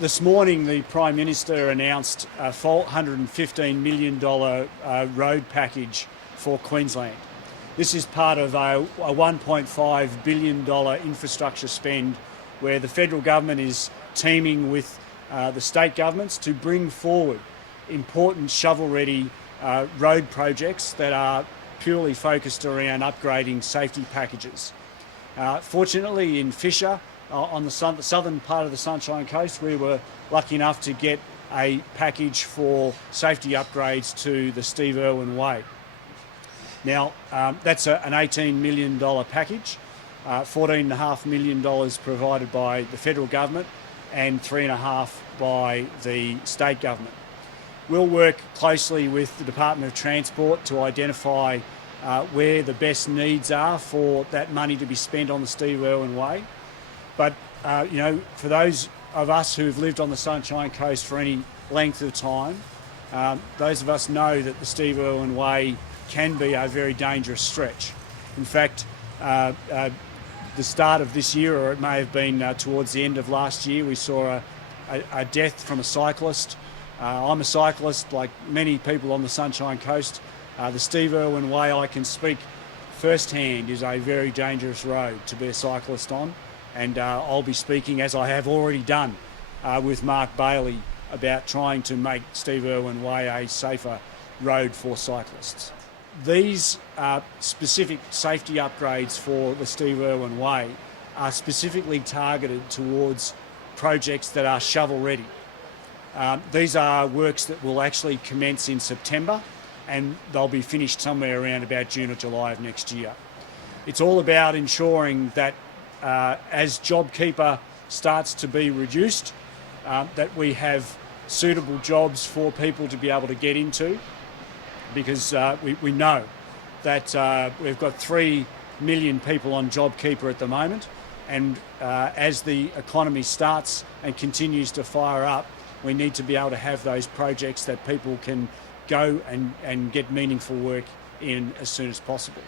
This morning, the Prime Minister announced a $415 million road package for Queensland. This is part of a $1.5 billion infrastructure spend where the federal government is teaming with the state governments to bring forward important shovel-ready road projects that are purely focused around upgrading safety packages. Fortunately, in Fisher, on the southern part of the Sunshine Coast, we were lucky enough to get a package for safety upgrades to the Steve Irwin Way. Now, that's an $18 million package, $14.5 million provided by the federal government and $3.5 by the state government. We'll work closely with the Department of Transport to identify where the best needs are for that money to be spent on the Steve Irwin Way. But, for those of us who've lived on the Sunshine Coast for any length of time, those of us know that the Steve Irwin Way can be a very dangerous stretch. In fact, the start of this year, or it may have been towards the end of last year, we saw a death from a cyclist. I'm a cyclist, like many people on the Sunshine Coast. The Steve Irwin Way, I can speak firsthand, is a very dangerous road to be a cyclist on. And I'll be speaking, as I have already done, with Mark Bailey about trying to make Steve Irwin Way a safer road for cyclists. These specific safety upgrades for the Steve Irwin Way are specifically targeted towards projects that are shovel-ready. These are works that will actually commence in September, and they'll be finished somewhere around about June or July of next year. It's all about ensuring that as JobKeeper starts to be reduced, that we have suitable jobs for people to be able to get into, because we know that we've got 3 million people on JobKeeper at the moment, and as the economy starts and continues to fire up, we need to be able to have those projects that people can go and get meaningful work in as soon as possible.